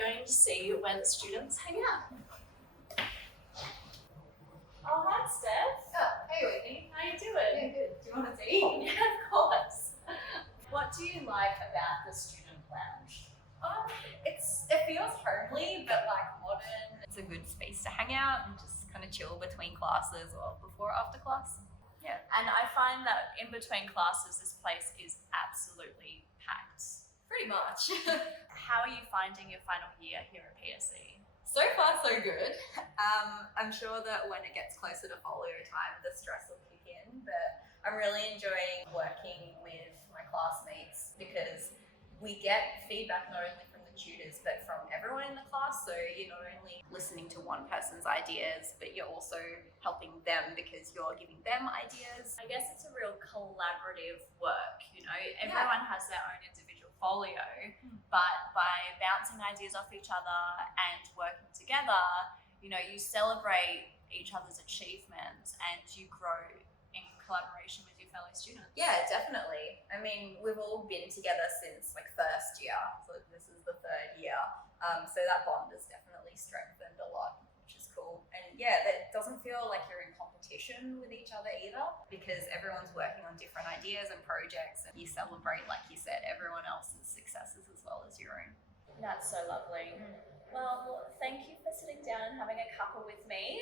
going to see where the students hang out. Oh, hi, Steph. Oh, hey Whitney. How you doing? Yeah, good. Do you want to see? Yeah, of course. What do you like about the student lounge? It feels homely, but like modern. It's a good space to hang out and just kind of chill between classes or before or after class. Yeah, and I find that in between classes, this place is absolutely packed. Pretty much. How are you finding your final year here at PSC? So far, so good. I'm sure that when it gets closer to folio time, the stress will kick in, but I'm really enjoying working with my classmates because we get feedback not only from the tutors, but from everyone in the class. So you're not only listening to one person's ideas, but you're also helping them because you're giving them ideas. I guess it's a real collaborative work, you know, everyone has their own individual folio, but by bouncing ideas off each other and working together, you know, you celebrate each other's achievements and you grow in collaboration with your fellow students. Yeah, definitely. I mean, we've all been together since like first year, so this is the third year. So that bond has definitely strengthened a lot, which is cool. And yeah, that doesn't feel like you're in competition with each other either, because everyone's working on different ideas and projects, and you celebrate, like you said, everyone else's successes as well as your own. That's so lovely. Well, thank you for sitting down and having a cuppa with me.